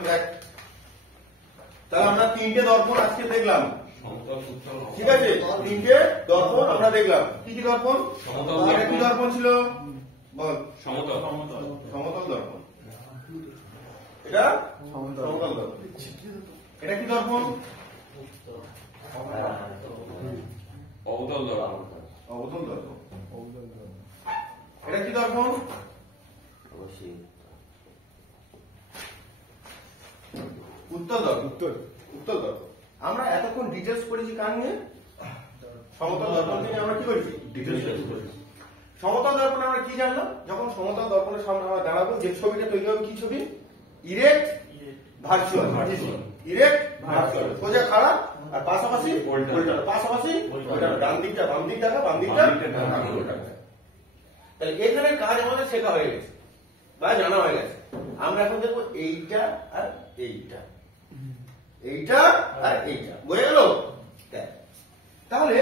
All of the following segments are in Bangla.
করে দেখ। তাহলে আমরা তিনটে দর্পণ আজকে দেখলাম, ঠিক আছে? তিনটে দর্পণ আমরা দেখলাম। কি কি দর্পণ? এটা কি দর্পণ ছিল বল? সমতল দর্পণ। এটা সমতল দর্পণ। এটা কি দর্পণ? অবতল দর্পণ। এটা কি দর্পণ? উত্তল দর্পণ। আমরা এতক্ষণ ডিটেলস করেছি কার নিয়ে? সমতল দর্পণ নিয়ে আমরা কি করেছি? ডিটেলস করেছি। সমতল দর্পণ আমরা কি জানলাম? যখন সমতল দর্পণের সামনে আমরা দাঁড়াবো, যে ছবিটা তৈরি হবে কি ছবি? Erect virtual. ইরেক্ট ভার্চুয়াল, সোজা খাড়া আর পাশাপাশি উল্টানো, পাশাপাশি উল্টানো, ডান দিকটা বাম দিক দেখা, বাম দিকটা ডান দিক দেখা। তাহলে এখানে কাজ আমাদের শেখা হয়ে গেছে বা জানা হয়ে গেছে। আমরা এখন দেখবো এইটা আর এইটা, এইটা আর এইটা, বোঝা গেল? তাহলে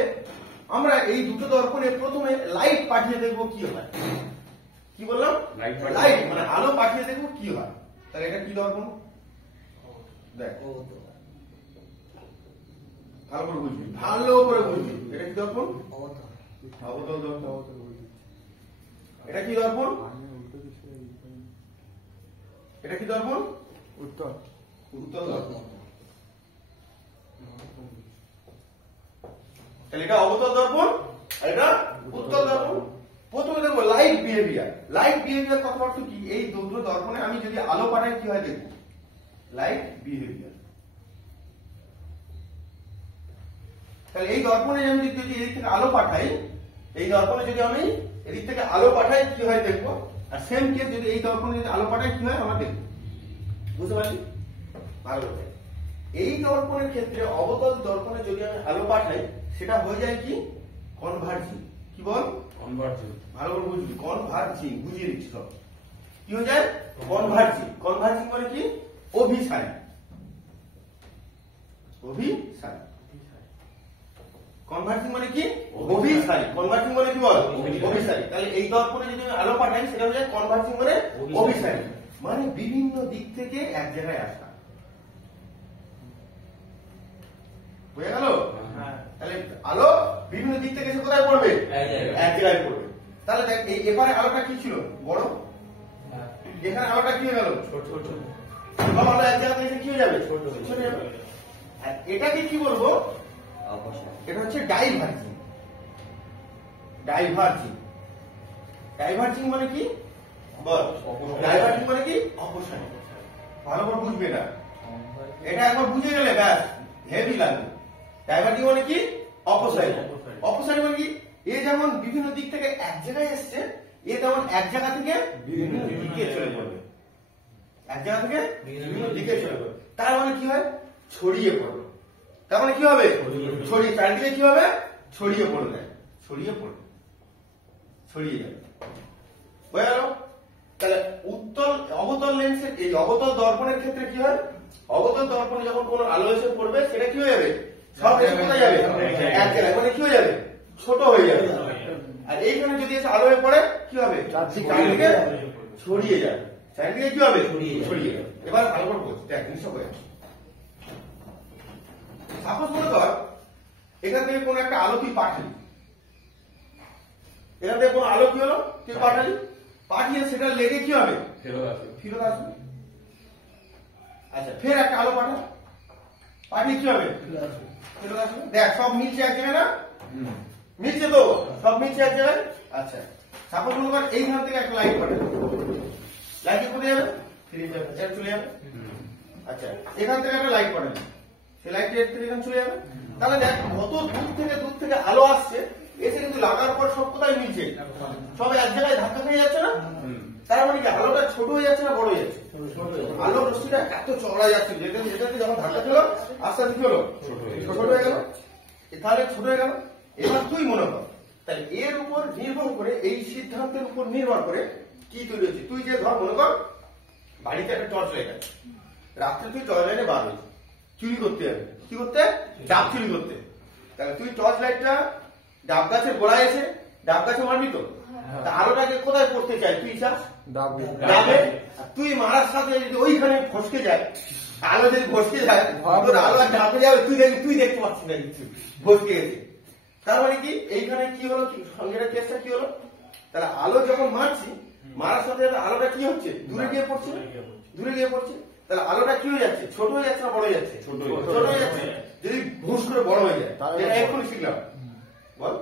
আমরা এই দুটো দর্পণে প্রথমে লাইট পাঠিয়ে দেখবো কি হয়। কি বললাম? লাইট মানে আলো পাঠিয়ে দেখবো কি হয়। তাহলে এটা কি দর্পণ? দেখ ভালো করে বুঝবি, ভালো করে বুঝবি। এটা কি দর্পণ? অবতল দর্পণ। এটা কি দর্পণ? এটা কি দর্পণ? উত্তল দর্পণ। তাহলে এটা অবতল দর্পণ আর এটা উত্তল দর্পণ। প্রথমে দেখবো লাইট বিহেভিয়ার। লাইট বিহেভিয়ার কথা অর্থ কি? এই দুটো দর্পণে আমি যদি আলো পাঠাই কি হয় দেখবো, লাইট বিহেভিয়ার। তাহলে এই দর্পণে আমি যদি এদিক থেকে আলো পাঠাই, এই দর্পণে যদি আমি এদিক থেকে আলো পাঠাই কি হয় দেখবো। আর সেম কেস যদি এই দর্পণে যদি আলো পাঠাই কি হয় আমরা দেখবো। বুঝতে পারছি? ভালো করে। এই দর্পণের ক্ষেত্রে অবতল দর্পণে যদি আমি আলো পাঠাই সেটা হয়ে যায় কি? কনভার্জিং। কি বল? কনভার্জিং। ভালো করে বুঝবি, কনভার্জিং। বুঝিয়ে দিচ্ছি সব। কি হয়ে যায়? কনভার্জিং। কনভার্জিং মানে কি? অভিসারী। অভিসারী। কনভার্জিং মানে কি? অভিসারী। কনভার্জিং মানে কি বল? অভিসারী। তাহলে এই দর্পণে যদি আমি আলো পাঠাই সেটা হয়ে যায় কনভার্জিং মানে অভিসারী, মানে বিভিন্ন দিক থেকে এক জায়গায় আসা। বুঝে গেল? তাহলে আলো বিভিন্ন দিক থেকে এসে কোথায় পড়বে? এক জায়গায় পড়বে। তাহলে দেখ এই এপারে আলোটা কি ছিল? বড়। এখানে আলোটা কি হয়ে গেল? ছোট। সব আলো এক জায়গা থেকে কি হয়ে যাবে? ছোট হয়ে যাবে। আর এটাকে কি বলবো? এটা হচ্ছে ডাইভার্জিং। ডাইভার্জিং। ডাইভার্জিং মানে কি বল? ডাইভার্জিং মানে কি? অপসারী। ভালো করে বুঝবে এটা। এটা একবার বুঝে গেলে ব্যাস হেভি লাগবে। ডাইভার্জিং মানে কি? অপসারী। অপসারী মানে কি? এ যেমন বিভিন্ন দিক থেকে এক জায়গায় এসছে, এ তেমন এক জায়গা থেকে বিভিন্ন দিকে চলে যাবে। এক জায়গা থেকে বিভিন্ন দিকে চলে যাবে। তার মানে কি হয়? ছড়িয়ে পড়বে। তার মানে কি হবে? ছড়িয়ে, চারিদিকে কি হবে? ছড়িয়ে পড়বে। ছড়িয়ে পড়বে, ছড়িয়ে যাবে। বোঝা গেল? তাহলে উত্তল অবতল লেন্সের এই অবতল দর্পণের ক্ষেত্রে কি হয়? অবতল দর্পণে যখন কোনো আলো এসে পড়বে সেটা কি হয়ে যাবে? সব এসে কোথায় যাবে? এক জায়গায়। মানে কি হয়ে যাবে? ছোট হয়ে যাবে। আর এইখানে যদি এসে আলো হয়ে পড়ে কি হবে? চারিদিকে ছড়িয়ে যাবে। চারিদিকে কি হবে? ছড়িয়ে যাবে। এবার ভালো করে বোঝ, দেখ জিনিসটা বোঝা। সাপোজ মনে কর এখান থেকে কোন একটা আলো তুই পাঠালি, এখান থেকে কোন আলো কি হলো তুই পাঠালি, পাঠিয়ে সেটা লেগে কি হবে? ফেরত আসবে। আচ্ছা ফের একটা আলো পাঠা, পাঠিয়ে কি হবে? ফেরত আসবে। দেখ সব মিলছে এক জায়গায় না? মিলছে তো, সব মিলছে এক জায়গায়। আচ্ছা সাপোজ মনে কর এইখান থেকে একটা লাইট পাঠালি, লাইট কোথায় যাবে? ফিরে যাবে, চলে যাবে। আচ্ছা এখান থেকে একটা লাইট পাঠালি, সেই লাইট এখানে চলে যাবে। তাহলে দেখ কত দূর থেকে আলো আসছে, এসে কিন্তু লাগার পর সব কোথায় মিলছে? সব এক জায়গায় ধাক্কা খেয়ে যাচ্ছে না? তার মানে কি আলোটা ছোট হয়ে যাচ্ছে না বড় হয়ে যাচ্ছে? আলো রশ্মিটা এত চড়া যাচ্ছে, যেটাতে যখন ধাক্কা খেলো আস্তে আস্তে কি হলো? ছোট হয়ে গেল। তাহলে ছোট হয়ে গেল। এবার তুই মনে কর তাহলে এর উপর নির্ভর করে, এই সিদ্ধান্তের উপর নির্ভর করে কি তৈরি হচ্ছে। তুই যে ধর মনে কর বাড়িতে একটা টর্চ লাইট আছে, রাত্রে তুই টর্চ লাইটে বার হয়েছিস চুরি করতে যাবে। কি করতে? ডাব চুরি করতে। তাহলে তুই টর্চ লাইটটা ডাব গাছের গোড়ায় এসে ডাব গাছে মারবি তো? তা আলোটাকে কোথায় পড়তে চাই তুই চাস? ডাবে। তুই মারার সাথে যদি ওইখানে ফসকে যায়, আলো যদি ফসকে যায়, তোর আলো আর ডাবে যাবে, তুই দেখতে পাচ্ছিস না কিছু, ফসকে গেছে। তার মানে কি এইখানে কি হলো, সঙ্গেটা কেসটা কি হলো, তাহলে আলো যখন মারছি, মারার সাথে আলোটা কি হচ্ছে, দূরে গিয়ে পড়ছে, দূরে গিয়ে পড়ছে। তাহলে আলোটা কি হয়ে যাচ্ছে, ছোট হয়ে যাচ্ছে না বড় হয়ে যাচ্ছে? ছোট হয়ে যাচ্ছে। যদি ভুস করে বড় হয়ে যায়, এটা এক্ষুনি শিখলাম, বল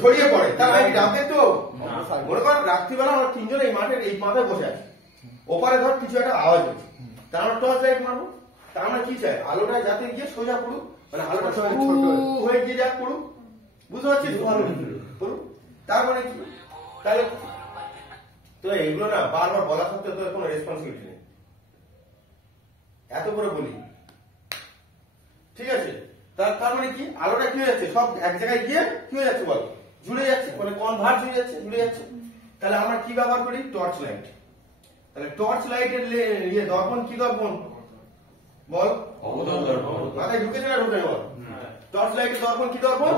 ছড়িয়ে পড়ে। তাহলে আমি ডাবে তো মনে কর রাত্রিবেলা আমরা তিনজন এই মাঠের এই মাথায় বসে আছি, ওপারে ধর কিছু একটা আওয়াজ হচ্ছে, তা আমরা টর্চ লাইট মারবো, তা আমরা কি চাই আলোটা যাতে গিয়ে সোজা পড়ুক, মানে আলোটা ছোট হয়ে গিয়ে যা পড়ুক, বুঝতে পারছিস? পড়ুক। তার মানে কি, তাহলে তো এগুলো না বারবার বলা সত্ত্বেও তোর কোনো রেসপন্সিবিলিটি নেই, এত করে বলি, ঠিক আছে? তার মানে কি আলোটা কি হয়ে যাচ্ছে, সব এক জায়গায় গিয়ে কি হয়ে যাচ্ছে বল, জুড়ে যাচ্ছে, মানে কনভার্জ হয়ে যাচ্ছে, জুড়ে যাচ্ছে। তাহলে আমরা কি ব্যবহার করি, টর্চ লাইট। তাহলে টর্চ লাইটের দর্পণ কি দর্পণ বল, মাথায় ঢুকেছে না ঢুকে বল? টর্চ লাইটের দর্পণ কি দর্পণ,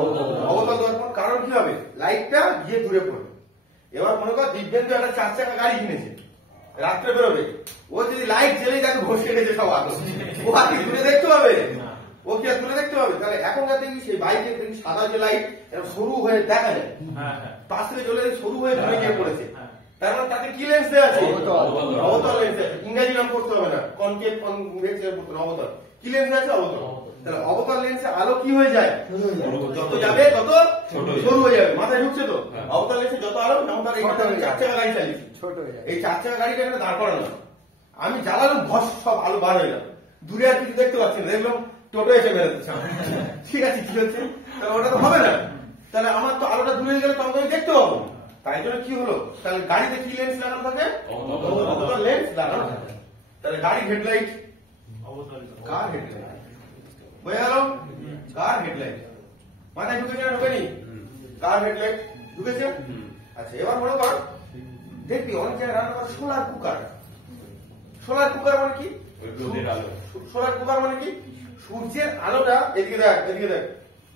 অবতল দর্পণ। কারণ কি হবে, লাইটটা গিয়ে দূরে পড়বে। এবার মনে কর দিব্যেন্দু একটা 4 চাকা গাড়ি কিনেছে, রাত্রে বেরোবে, ও যদি লাইট জ্বেলে তাকে ঘষে গেছে সব আলো, ও আর কি দূরে দেখতে পাবে? ও কি আর দূরে দেখতে পাবে? তাহলে এখনকার দেখি সেই বাইকের দেখি সাদা যে লাইট সরু হয়ে দেখা যায়, পাশ থেকে চলে সরু হয়ে ধরে গিয়ে পড়েছে। তার মানে তাতে কি লেন্স দেওয়া আছে, অবতল লেন্স আছে। ইংরেজি নাম পড়তে হবে না, কনকেভ কনভেক্স পড়তে হবে, অবতল। কি লেন্স আছে, অবতল। তাহলে অবতল লেন্সে আলো কি হয়ে যায়, যত যাবে তত সরু হয়ে যাবে, মাথায় ঢুকছে তো। অবতল লেন্সে যত আলো, যেমন তার এখানে 4 চাকা গাড়ি চালিয়েছি, এই 4 চাকা গাড়িটা এখানে দাঁড় করানো, আমি জ্বালালাম, ভস সব আলো বার হয়ে গেল, দূরে আর কিছু দেখতে পাচ্ছি না, দেখলাম টোটো এসে বেরোচ্ছে, ঠিক আছে কি হচ্ছে, তাহলে ওটা তো হবে না। তাহলে আমার তো আলোটা দূরে গেলে তো আমি দেখতে পাবো, তাই জন্য কি হলো, তাহলে গাড়িতে কি লেন্স লাগানো থাকে, অবতল লেন্স লাগানো থাকে। তাহলে গাড়ি হেডলাইট, কার হেডলাইট, বোঝা গেল? কার হেডলাইট মাথায় ঢুকেছে না ঢুকেনি? কার হেডলাইট ঢুকেছে। আচ্ছা এবার মনে কর দেখবি অনেক জায়গায় রান্না করে সোলার কুকার। সোলার কুকার মানে কি, সোলার কুকার মানে কি, সূর্যের আলোটা এদিকে দেখ, এদিকে দেখ,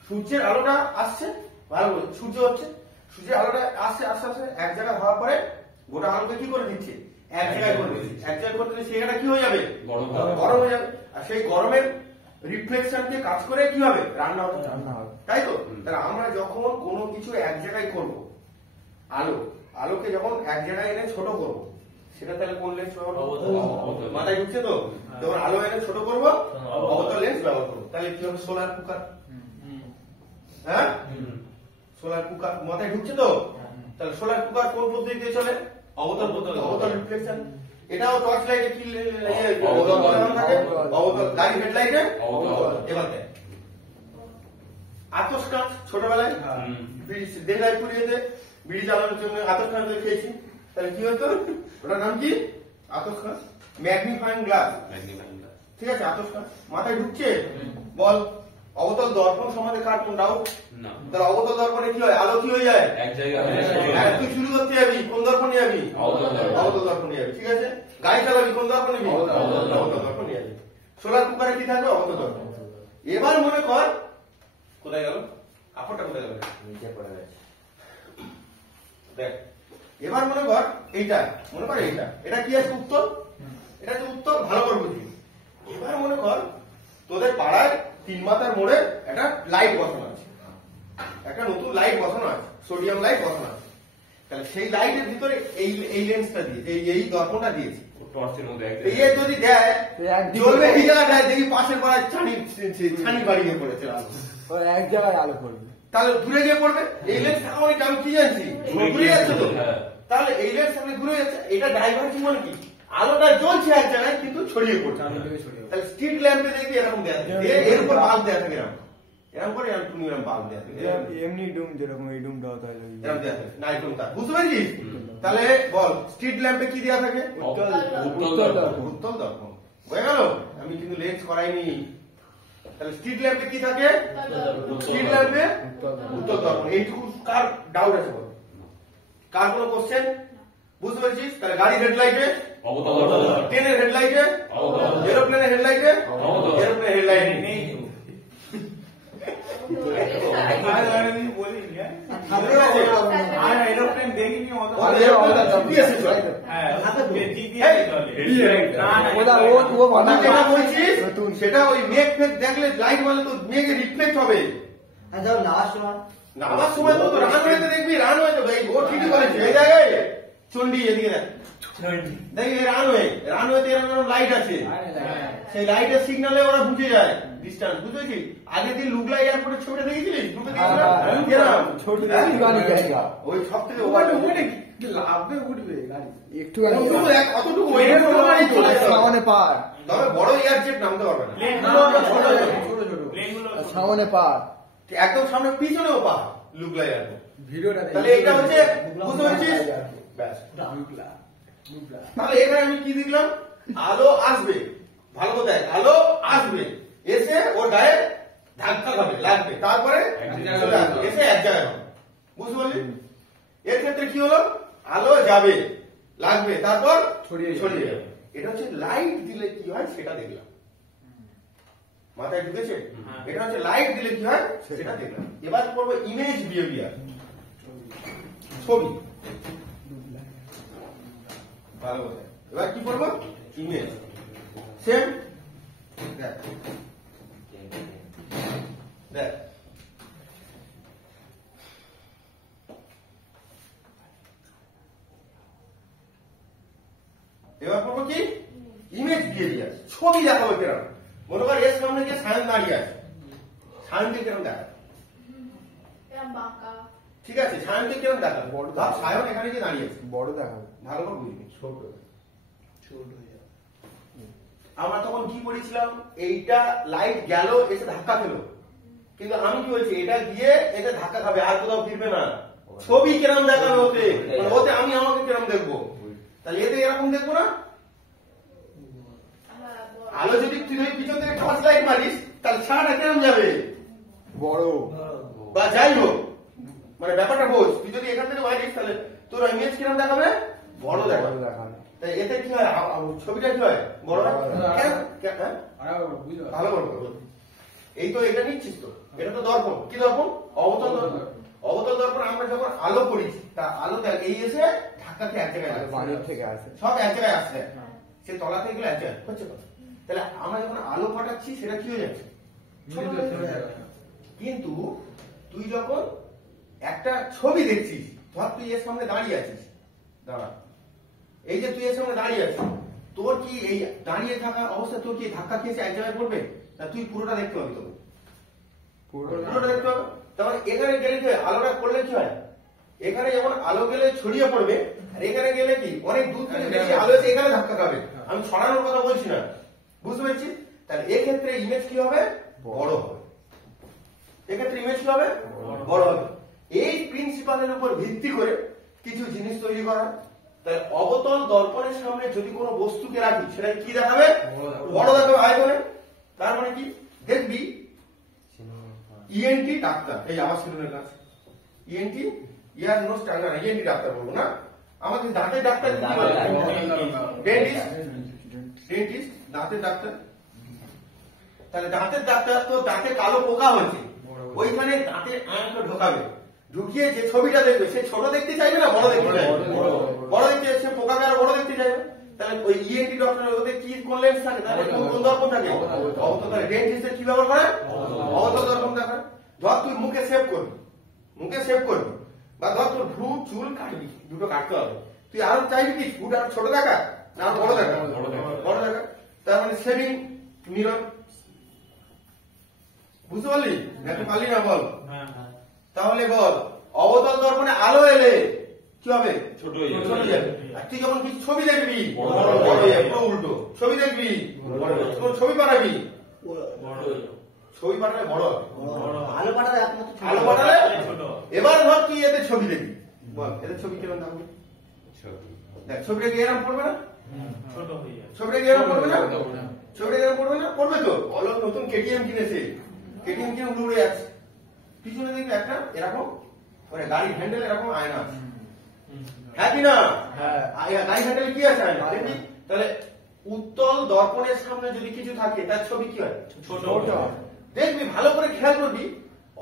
সূর্যের আলোটা আসছে, ভালো করে সূর্য হচ্ছে, সূর্যের আলোটা আসছে আস্তে আস্তে এক জায়গায় হওয়ার পরে গোটা আলোকে কি করে দিচ্ছে, এক জায়গায় করে দিচ্ছে। এক জায়গায় করতে দিলে সেখানে কি হয়ে যাবে, গরম হয়ে যাবে, আর সেই গরমের রিফ্লেকশনকে কাজ করে কি হবে, রান্না হবে, তাই তো? তাহলে আমরা যখন কোনো কিছু এক জায়গায় করব, আলোকে যখন এক জায়গায় এনে ছোট করব, সেটা তাহলে কোন লেন্স ব্যবহার করবো, মাথায় ঢুকছে তো? যখন আলো এনে ছোট করবো, অবতল লেন্স ব্যবহার করবো। তাহলে কি হবে, সোলার কুকার। হ্যাঁ, সোলার কুকার মাথায় ঢুকছে তো? তাহলে সোলার কুকার কোন পদ্ধতিতে চলে, অবতল পদ্ধতি, অবতল রিফ্লেকশন। এটাও টর্চ লাইটে কি অবতল থাকে, অবতল। গাড়ি হেডলাইটে এবার দেখ আতস কাঁচ, ছোটবেলায় দেখায় পুড়িয়েতে বিড়ি জ্বালানোর জন্য আতস কাঁচ খেয়েছি, তাহলে কি হতো, ওটার নাম কি, আতস কাঁচ, ম্যাগনিফাইং গ্লাস, ঠিক আছে? আতস কাঁচ মাথায় ঢুকছে বল। অবতল দর্পণ সম্বন্ধে কার কোন ডাউট? তাহলে অবতল দর্পণে কি হয়, আলো কি হয়ে যায়, এক জায়গায়। তুই শুরু করতে যাবি কোন দর্পণে যাবি, অবতল দর্পণে যাবি, ঠিক আছে? গাড়ি চালাবি কোন দর্পণে যাবি, অবতল দর্পণে যাবি। সোলার কুকারে কি থাকবে, অবতল দর্পণ। এবার মনে কর কোথায় গেল কাপড়টা, কোথায় গেল, দেখ এবার মনে কর এইটা, মনে কর এইটা, এটা কি আছে, উত্তর, এটা হচ্ছে উত্তর, ভালো করে বুঝবি। এবার মনে কর তোদের পাড়ায় 3 মাথার মোড়ে একটা লাইট বসানো আছে, একটা নতুন লাইট বসানো আছে, সোডিয়াম লাইট বসানো আছে। তাহলে সেই লাইটের ভিতরে এই লেন্সটা দিয়ে, এই দর্পণটা দিয়েছি, এই যদি দেয় জ্বলবে, এই জায়গাটায় দেখি পাশের পাড়ায় ছানি বাড়িয়ে পড়েছে, এক জায়গায় আলো করবে, তাহলে দূরে গিয়ে পড়বে। এই লেন্স আমি কি জানছি, ঘুরে যাচ্ছে তো, তাহলে এই লেন্স সামনে ঘুরে যাচ্ছে। এটা ডাইভার্জিং মানে কি, আলোটা জ্বলছে এক জায়গায় কিন্তু ছড়িয়ে পড়ছে। তাহলে স্ট্রিট ল্যাম্পে দেখবি এরকম দেওয়া থাকে, এর উপর বাল্ব দেওয়া থাকে, এরকম করে এরকম বাল্ব দেওয়া থাকে, এমনি ডুম যেরকম এই ডুমটা তাহলে এরকম দেওয়া থাকে, না এরকম তার, বুঝতে পেরেছিস? তাহলে বল স্ট্রিট ল্যাম্পে কি দেওয়া থাকে, উত্তল দর্পণ। হয়ে গেল, আমি কিন্তু লেন্স করাইনি। তাহলে স্ট্রিট ল্যাম্পে কি থাকে, স্ট্রিট ল্যাম্পে উত্তল দর্পণ। এইটুকু কার ডাউট আছে বল, কার কোনো কোশ্চেন, বুঝতে পেরেছিস? তাহলে গাড়ি হেডলাইটে, ট্রেনের হেডলাইটে, এরোপ্লেনের হেডলাইটে, এরোপ্লেনের হেডলাইট নেই, এরোপ্লেন ছুটি এসেছো যেটা বলছিস সেটা ওই মেঘ ফেক দেখলে লাইট মারলে তো মেঘে রিফ্লেক্ট হবে। নামার সময় তো রানওয়েতে দেখবি, রানওয়েতে ভাই ও ঠিকই বলেছে। এই জায়গায় চন্ডি এদিকে দেখ, দেখি রানওয়েতে এরকম লাইট আছে, সেই লাইটের সিগনালে ওরা বুঝে যায় ডিস্টেন্স। বুঝেছিস? আগের দিন লুগলা এয়ারপোর্টের ছবিটা দেখেছিলিস? গ্রুপে দেখেছিলাম ওই সব থেকে লাভে উঠবে গাড়ি একটু অতটুকু সামনে পার, তবে বড় এয়ারজেট নামতে পারবে না, সামনে পার, একদম সামনে পিছনেও পা লুগলা এয়ারপোর্ট। ভিডিওটা তাহলে এটা হচ্ছে বুঝতে পেরেছিস? ব্যাস। তাহলে এখানে আমি কি দেখলাম? আলো আসবে, ভালো কোথায় আলো আসবে, এসে ওর গায়ে ধাক্কা খাবে, লাগবে, তারপরে এসে এক জায়গায় হবে। বুঝতে পারলি? এর ক্ষেত্রে কি হলো? আলো যাবে, লাগবে, তারপর ছড়িয়ে যাবে। এটা হচ্ছে লাইট দিলে কি হয় সেটা দেখলাম, মাথায় ঢুকেছে? এটা হচ্ছে লাইট দিলে কি হয় সেটা দেখলাম। এবার করবো ইমেজ বিহেভিয়ার, ছবি। ভালো কথা। এবার কি করবো? Image same. দেখ দেখ এবার করবো কি? ইমেজ বিহেভিয়ার, ছবি দেখাবো কেরম। মনে কর এর সামনে যে সায়ন দাঁড়িয়ে আছে, সায়নকে কেরম দেখা? ঠিক আছে, সায়নকে কেরম দেখা? ভাব সায়ন এখানে যে দাঁড়িয়ে আছে, বড় দেখাবে, ভালো করে বুঝবি। ছোট আমরা তখন কি করেছিলাম? এইটা লাইট গেল, এসে ধাক্কা খেলো, কিন্তু আমি কি বলছি? এটা গিয়ে এতে ধাক্কা খাবে, আর কোথাও ফিরবে না। ছবি কেরম দেখাবে ওতে, ওতে আমি আমাকে কেরম দেখবো? তাহলে এতে এরকম দেখবো না? আলো যদি তুই পিছন থেকে টর্চ লাইট মারিস, তাহলে ছাড়াটা কেরম যাবে? বড় বা যাই হোক, মানে ব্যাপারটা বোঝ। তুই যদি এখান থেকে মারিস তাহলে তোর ইমেজ কিরম দেখাবে? বড় দেখাবে। তাই এতে কি হয়? ছবিটা কি হয়? বড় হয়। ভালো করে এই তো এটা নিচ্ছিস তো, এটা তো দর্পণ। কি দর্পণ? অবতল দর্পণ। অবতল দর্পণ আমরা যখন আলো করিস, তা আলো এই এসে ধাক্কা খেয়ে এক জায়গায় বাড়ির থেকে আসে, সব এক জায়গায় আসছে, সে তলা থেকে এক জায়গায় হচ্ছে তো। তাহলে আমরা যখন আলো পাঠাচ্ছি সেটা কি হয়ে যাচ্ছে? কিন্তু তুই যখন একটা ছবি দেখছিস, ধর তুই এর সামনে দাঁড়িয়ে আছিস, দাঁড়া, এই যে তুই এর সামনে দাঁড়িয়ে আছিস, তোর কি এই দাঁড়িয়ে থাকা অবস্থা তোর কি ধাক্কা খেয়েছে এক জায়গায় পড়বে? না তুই পুরোটা দেখতে পাবি? তোকে পুরোটা দেখতে পাবে। তারপরে এখানে গেলে কি হয়? আলোটা করলে কি হয়? এখানে যেমন আলো গেলে ছড়িয়ে পড়বে, আর এখানে গেলে কি অনেক দূর থেকে বেশি আলো এসে এখানে ধাক্কা খাবে। আমি ছড়ানোর কথা বলছি না, বুঝতে পেরেছি? তাহলে এক্ষেত্রে ইমেজ কি হবে? বড় হবে। এক্ষেত্রে ইমেজ কি হবে? বড় হবে। এই প্রিন্সিপালের উপর ভিত্তি করে কিছু জিনিস তৈরি করা। তাহলে অবতল দর্পণের সামনে যদি কোনো বস্তুকে রাখি, সেটা কি দেখাবে? বড় দেখাবে আয়তনে। তার মানে কি? দেখবি ইএনটি ডাক্তার, এই আমার স্ক্রিনের কাছে ইএনটি, ইয়ার নোজ ডাক্তার, ইএনটি ডাক্তার বলবো না, আমাদের দাঁতের ডাক্তার কি বলে? ডেন্টিস্ট। ডেন্টিস্ট দাঁতের ডাক্তার। তাহলে দাঁতের ডাক্তার তো দাঁতে কালো পোকা হয়েছে, ওইখানে দাঁতের আঁকটা ঢোকাবে, ঢুকিয়ে যে ছবিটা দেখবে সে ছোট দেখতে চাইবে না বড় দেখতে চাইবে? বড় দেখতে, সে পোকাকে আরো বড় দেখতে চাইবে। তাহলে ওই ইএনটি ডক্টর ওদের কি কোন লেন্স থাকে? তাহলে কোন দর্পণ থাকে? অবতল। তাহলে ডেন্টিস্টের কি ব্যবহার করে? অবতল দর্পণ দেখায়। ধর তুই মুখে সেভ করবি, মুখে সেভ করবি, বা ধর তোর ভ্রু চুল কাটবি, দুটো কাটতে হবে, তুই আরো চাইবি কি ভ্রুটা আরো ছোট দেখা না আরো বড় দেখা? বড় দেখা। তার মানে সেভিং মিরর। বুঝতে পারলি? দেখতে পারলি না? বল। তাহলে বল, অবতল দর্পণে আলো এলে কি হবে? ছোট হয়ে যাবে। আর তুই যখন কিছু ছবি দেখবি বড় হয়ে যাবে, পুরো উল্টো। ছবি দেখবি, ছবি পাঠাবি, ছবি পাঠালে বড় হবে। আলো পাঠালে আলো পাঠালে এবার ধর তুই এতে ছবি দেখবি, বল এতে ছবি কিরকম থাকবে? দেখ ছবিটা কি এরকম পড়বে না? ছবিটা কি এরকম পড়বে না? ছবিটা এরকম পড়বে না? পড়বে তো। বলো নতুন কেটিএম কিনেছে, কেটিএম কিনে উড়ে যাচ্ছে, পিছনে দেখবি একটা এরকম মানে গাড়ির হ্যান্ডেল এরকম আয়না আছে, হ্যাঁ কি না? গাড়ির হ্যান্ডেল কি আছে? আয়না। দেখবি? তাহলে উত্তল দর্পণের সামনে যদি কিছু থাকে তার ছবি কি হয়? ছোট। দেখবি ভালো করে খেয়াল করবি,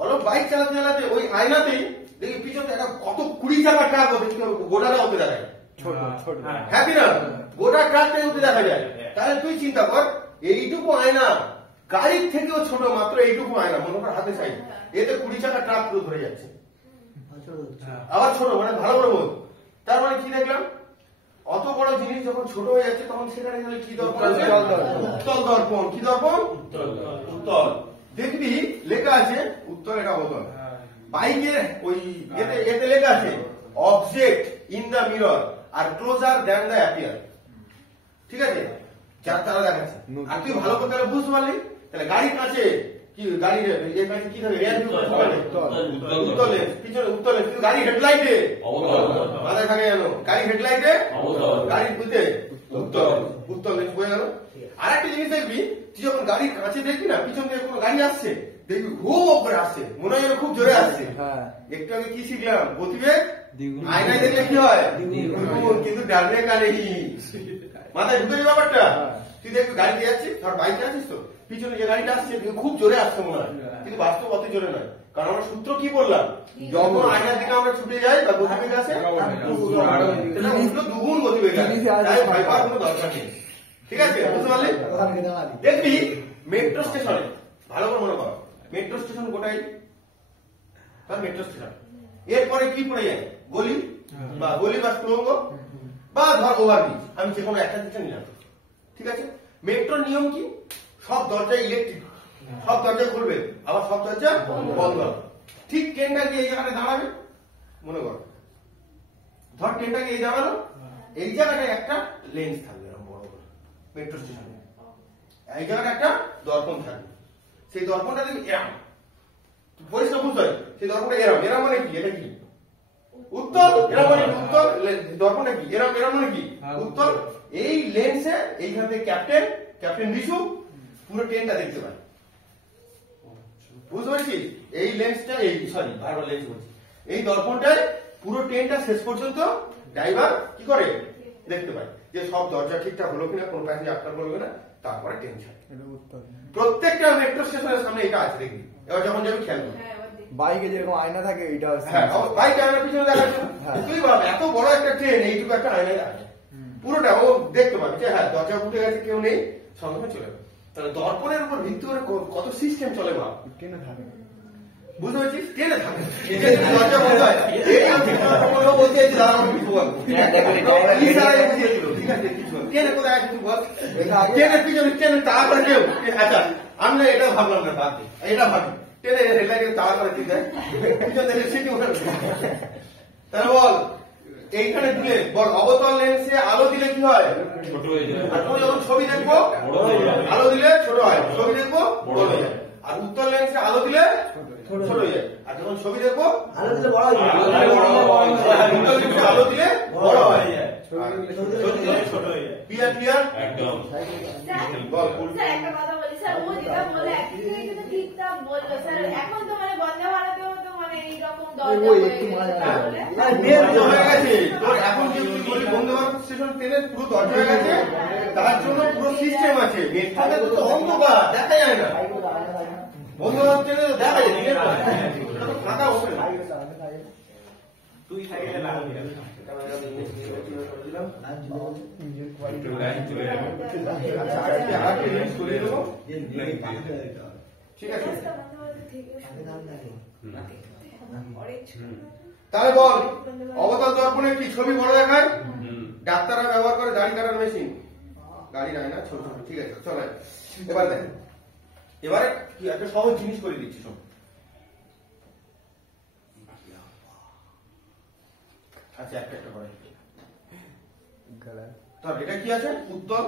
অলপ বাইক চালাতে চালাতে ওই আয়নাতেই দেখি পিছনে একটা কত 20 চাকা ট্রাক হবে, গোটাটা হতে দেখা যায়। ছোট ছোট হ্যাঁ কি না, গোটা ট্রাকটাই হতে দেখা যায়। তাহলে তুই চিন্তা কর, এইটুকু আয়না গাড়ির থেকেও ছোট, মাত্র এইটুকু আয়না, মনে কর হাতে সাইজ, এতে 20 চাকা ট্রাক পুরো ধরে যাচ্ছে। আবার ছোট, মানে ভালো বড় বোধ। তার মানে কি দেখলাম, অত বড় জিনিস যখন ছোট হয়ে যাচ্ছে তখন সেখানে গেলে কি দর্পণ আছে? উত্তল দর্পণ। কি দর্পণ? উত্তল। দেখবি লেখা আছে উত্তল, এটা অবতল। বাইকের ওই এতে লেখা আছে object in the mirror are closer than the appear. ঠিক আছে, যার তারা দেখাচ্ছে। আর তুই ভালো করে তাহলে বুঝতে পারলি, তাহলে গাড়ির কাছে কি, গাড়ির এর কাছে কি থাকে? এর উত্তল লেন্স, পিছনে উত্তল লেন্স। কিন্তু গাড়ি হেডলাইটে মাথায় থাকে জানো, গাড়ি হেডলাইটে, গাড়ির বুঝতে উত্তল লেন্স। বোঝা গেল? আর একটা জিনিস দেখবি, তুই যখন গাড়ির কাছে দেখবি না, পিছন থেকে কোনো গাড়ি আসছে, দেখবি খুব ওপরে আসছে, মনে হয় খুব জোরে আসছে। একটু আগে কি শিখলাম? গতিবেগ আয়নায় দেখলে কি হয়? দ্বিগুণ। কিন্তু ডানে কানে মাথায় ঢুকে ব্যাপারটা। তুই দেখবি গাড়িতে যাচ্ছিস, ধর বাইকে আছিস, তো পিছনে যে গাড়িটা আসছে খুব জোরে আসছে মনে হয়, কিন্তু বাস্তব অত জোরে নয়। কারণ আমরা সূত্র কি বললাম, যখন আয়নার দিকে আমরা ছুটে যাই বা গতিবেগ আসে, দুগুণ গতিবেগ আসে, তাই ভয় পাওয়ার কোনো দরকার নেই। ঠিক আছে, বুঝতে পারলি? দেখবি মেট্রো স্টেশনে, ভালো করে মনে কর, মেট্রো স্টেশন গোটাই মেট্রো স্টেশন, এরপরে কি পড়ে যায়? গলি বা সুড়ঙ্গ বা ধর ওভারব্রিজ, আমি যে কোনো একটা দিকে নিলাম। ঠিক আছে, মেট্রোর নিয়ম কি? সব দরজা ইলেকট্রিক, সব দরজা খুলবে, আবার সব দরজা বন্ধ। ঠিক ট্রেনটা গিয়ে এই জায়গাটা দাঁড়াবে, মনে কর, ধর ট্রেনটা গিয়ে এই দাঁড়ালো, এই জায়গাটায় একটা লেন্স থাকবে এরকম বড় বড় মেট্রো স্টেশনে, এই জায়গাটা একটা দর্পণ থাকবে। সেই দর্পণটা দেখবি এরম পরিষ্কার বুঝতে হয়, সেই দর্পণটা এরম। এরম মানে কি? এটা কি? উত্তল। এরম মানে কি? উত্তল। দর্পণটা কি? এরম মানে কি? উত্তল। এই লেন্সে এইখান থেকে ক্যাপ্টেন বিশু পুরো ট্রেনটা দেখতে পায়। বুঝতে পারছিস? এই লেন্সটা, বারবার লেন্স বলছি, এই দর্পণটায় পুরো ট্রেনটা শেষ পর্যন্ত ড্রাইভার কি করে? দেখতে পায় যে সব দরজা ঠিকঠাক হলো কিনা, কোনো প্যাসেঞ্জার আটকা পড়লো কিনা, তারপরে ট্রেন ছাড়ে। প্রত্যেকটা মেট্রো স্টেশনের সামনে এটা আছে, দেখবি। এবার যখন যাবি খেয়াল করবি, বাইকে যেরকম আয়না থাকে এটা। হ্যাঁ, বাইক আয়নার পিছনে দেখা যাচ্ছে। তুই ভাব, এত বড় একটা ট্রেন, এইটুকু একটা আয়নায় আছে, পুরোটা ও দেখতে পাবে যে হ্যাঁ দরজা উঠে গেছে, কেউ নেই, সঙ্গে সঙ্গে চলে যাবে। তাহলে দর্পণের উপর ভিত্তি করে কত সিস্টেম চলে ভাব। ট্রেনে থাকে, বুঝতে পারছিস? ট্রেনে থাকে, দরজা বন্ধ হয়, বলতে চাইছি দাদা আমার কিছু বল। ঠিক আছে, কিছু বল, ট্রেনে কোথায় কিছু বল। ট্রেনের পিছনে ট্রেনে তাড়া করে কেউ, আচ্ছা আমি না এটা ভাবলাম না, বাদ দে, এটা ভাবি ট্রেনে হেডলাইটে তাড়া করে দিতে পিছন থেকে সিটি উঠে। তাহলে বল, এইখানে দিলে বল, অবতল লেন্সে আলো দিলে কি হয়? ছোট হয়ে যায়। আর তুমি যখন ছবি দেখবো, আলো দিলে ছোট হয়, ছবি দেখবো বড় হয়ে যায়। আর উত্তল লেন্সে আলো দিলে ছোট হয়ে যায়, আর যখন ছবি দেখবো আলো দিলে বড় হয়ে যায়। উত্তল লেন্সে আলো দিলে বড় হয়ে যায়, ছোট হয়ে যায়। ক্লিয়ার? একদম। বল, স্যার একটা কথা বলি স্যার, ও যেটা বলে একদিকে কিন্তু ঠিকঠাক বললো স্যার, এখন তো মানে বন্ধে ভারতেও তো মানে এইরকম দরজা হয়ে গেছে। তোর এখন যে তুই বলি বন্দে ভারত স্টেশন ট্রেনের পুরো দরজা হয়ে গেছে, তার জন্য পুরো সিস্টেম আছে। মেট্রোতে তো অন্ধকার, দেখা যায় না। বন্দে ভারত ট্রেনে তো দেখা যায়, দিনের বেলা এটা তো ফাঁকা হচ্ছে না। তুই সাইকেলে লাগা দিলাম, ঠিক আছে। তাহলে বল, অবতল দর্পণে কি ছবি বড় দেখায়? ডাক্তাররা ব্যবহার করে দাড়ি কাটার মেশিন, গাড়ির আয়না ছোট ছোট। ঠিক আছে, চলে এবার দেখ, এবারে কি একটা সহজ জিনিস করে দিচ্ছি, শোন। আচ্ছা, একটা একটা করে তোর এটা কি আছে? উত্তল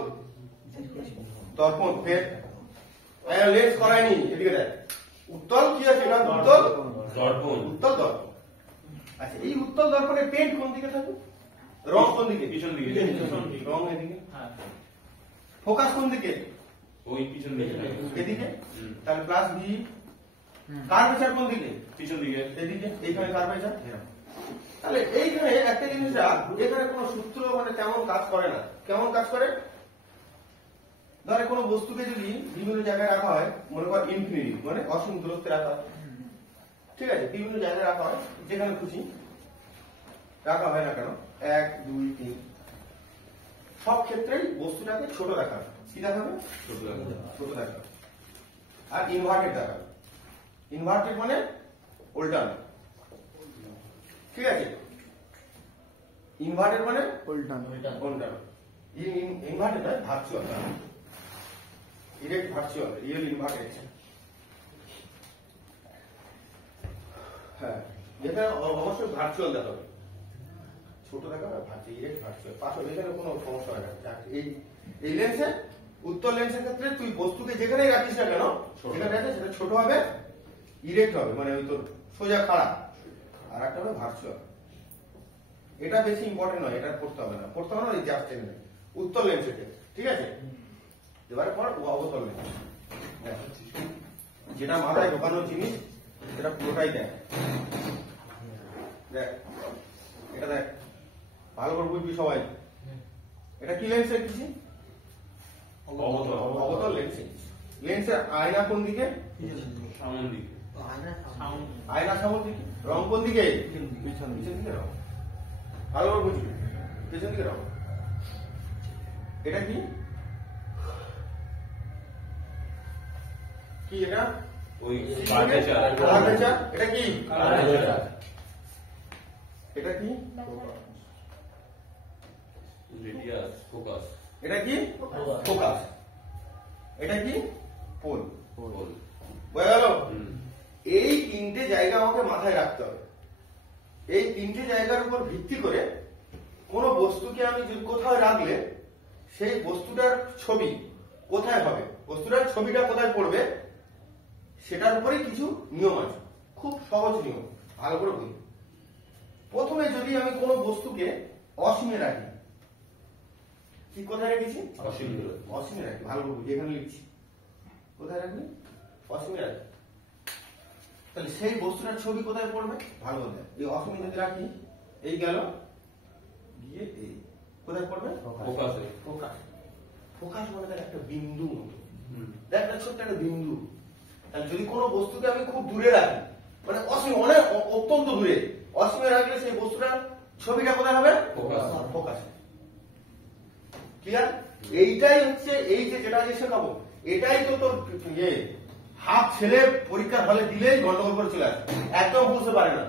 দর্পণ। ফের লেন্স করায়নি, এদিকে দেখ, উত্তল কি আছে? এটা উত্তল দর্পণ। উত্তল দর্পণ। আচ্ছা, এই উত্তল দর্পণের পেন্ট কোন দিকে থাকবে? রং কোন দিকে? পিছন দিকে। রং এদিকে। ফোকাস কোন দিকে? ওই পিছন দিকে, এদিকে। তাহলে প্লাস বি। কার্ভেচার কোন দিকে? পিছন দিকে, এদিকে। এইখানে কার্ভেচার। তাহলে এইখানে একটা জিনিস, এখানে কোনো সূত্র মানে তেমন কাজ করে না। কেমন কাজ করে? ধরে কোনো বস্তুকে যদি বিভিন্ন জায়গায় রাখা হয়, মনে কর ইনফিনিটি মানে অসীম দূরত্বে রাখা হয়, ঠিক আছে, বিভিন্ন জায়গায় রাখা হয়, যেখানে খুশি রাখা হয় না কেন, 1 2 3 সব ক্ষেত্রেই বস্তুটাকে ছোট দেখাবে। কি দেখাবে? ছোট দেখাবে। আর ইনভার্টেড দেখাবে। ইনভার্টেড মানে উল্টানো, ঠিক আছে? ইনভার্টেড মানে উল্টানো। উল্টানো। ইনভার্টেড নয়, virtual. Direct virtual, real inverted. হ্যাঁ, এটা অবশ্যই ভার্চুয়াল দেখাবে, ছোট দেখাবে, ডিরেক্ট ভার্চুয়াল। পাশে এখানে কোনো সমস্যা হয় না। এই লেন্সে, উত্তর লেন্সের ক্ষেত্রে তুই বস্তুকে যেখানেই রাখিস না কেন, যেখানে রাখিস সেটা ছোট হবে, ইরেক্ট হবে, মানে ওই তোর সোজা খাড়া। আর একটা হবে ভার্চুয়াল। এটা বেশি ইম্পর্টেন্ট নয়, এটা পড়তে হবে না, পড়তে হবে না, এই জাস্ট টেনে উত্তর লেন্সের ক্ষেত্রে, ঠিক আছে? এবারে পর অবতল লেন্স, যেটা মাথায় ঢোকানো জিনিস সেটা পুরোটাই দেখ। দেখ এটা, দেখ ভালো করে বুঝবি সবাই। এটা কি লেন্স রেখেছি? অবতল লেন্স। লেন্সের আয়না কোন দিকে? সামনের দিকে। আয়না সামনের দিকে। রং কোন দিকে? পিছন পিছন দিকে রং। ভালো করে বুঝবি, পিছন দিকে রং। এটা কি? কি এটা? ওই কার্ভেচার। কার্ভেচার। এটা কি? কার্ভেচার। এটা কি? Radius, focus. এটা কি? ফোকাস। এটা কি? পোল। পোল। বোঝা গেল? এই তিনটে জায়গা আমাকে মাথায় রাখতে হবে। এই তিনটে জায়গার উপর ভিত্তি করে কোন বস্তুকে আমি কোথায় রাখলে সেই বস্তুটার ছবি কোথায় হবে, বস্তুটার ছবিটা কোথায় পড়বে, সেটার উপরে কিছু নিয়ম আছে। খুব সহজ নিয়ম, ভালো করে বুঝুন। প্রথমে যদি আমি কোন বস্তুকে অসীমে রাখি, কি কোথায় রেখেছি? অসীমে রাখি। ভালো করে বুঝি, এখানে লিখছি। কোথায় রাখবি? অসীমে রাখি। তাহলে সেই বস্তুটার ছবি কোথায় পড়বে? ভালো করে এই অসীমে যদি রাখি, এই গেল গিয়ে এই কোথায় পড়বে? ফোকাসে। ফোকাস। ফোকাস মানে তার একটা বিন্দু মতো, দেখ একটা ছোট্ট একটা বিন্দু। তাহলে যদি কোনো বস্তুকে আমি খুব দূরে রাখি, মানে অসীম, অনেক অত্যন্ত দূরে, অসীমে রাখলে সেই বস্তুটার ছবিটা কোথায় হবে? ফোকাসে। ক্লিয়ার? এইটাই হচ্ছে, এই যে যেটা যে শেখাবো, এটাই তো তোর ইয়ে হাফ ছেলে পরীক্ষার হলে দিলেই গন্ডগোল করে চলে আসে, একদম বুঝতে পারে না।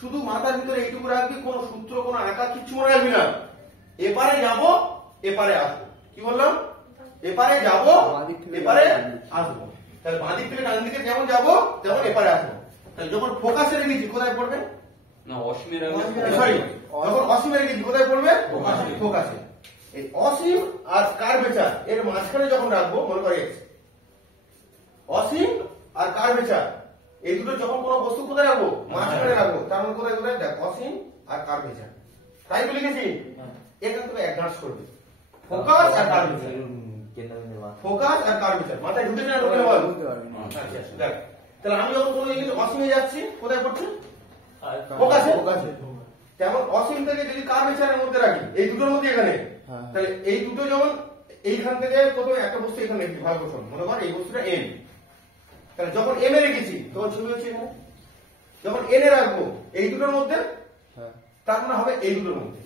শুধু মাথার ভিতরে এইটুকু রাখবি, কোনো সূত্র, কোনো আঁকা কিচ্ছু মনে রাখবি না। এপারে যাব, এপারে আসবো। কি বললাম? এপারে যাব, এপারে আসবো। তাহলে বাঁ দিক থেকে ডান দিকে যেমন যাবো তেমন এপারে আসবো। তাহলে যখন ফোকাসে রেখেছি কোথায় পড়বে? না, অসীমে রাখলে, সরি, যখন অসীমে রেখেছি কোথায় পড়বে? ফোকাসে। এই অসীম আর কার্ভেচার এর মাঝখানে যখন রাখবো, মনে করে এক্স, অসীম আর কার্ভেচার এই দুটো যখন কোনো বস্তু কোথায় রাখবো? মাঝখানে রাখবো। তার মানে কোথায় কোথায়? দেখ, অসীম আর কার্ভেচার। তাই তো লিখেছি। এখান থেকে অ্যাডভান্স করবে, ফোকাস আর কার্ভেচার। ফোকাস আর কার্ভেচার মাথায় ঢুকেছে না? ঢুকে বল। আচ্ছা, দেখ তাহলে আমি যখন কোনো জিনিস অসীমে যাচ্ছি, কোথায় পড়ছে? ফোকাসে। তেমন অসীম থেকে যদি কার্ভেচারের মধ্যে রাখি, এই দুটোর মধ্যে এখানে, তাহলে এই দুটো যেমন এইখান থেকে প্রথমে একটা বস্তু এখানে রেখেছি, ভালো করে মনে কর এই বস্তুটা এম। তাহলে যখন এম এ রেখেছি তখন ছবি হচ্ছে এখানে। যখন এন এ রাখবো এই দুটোর মধ্যে, তার মানে হবে এই দুটোর মধ্যে।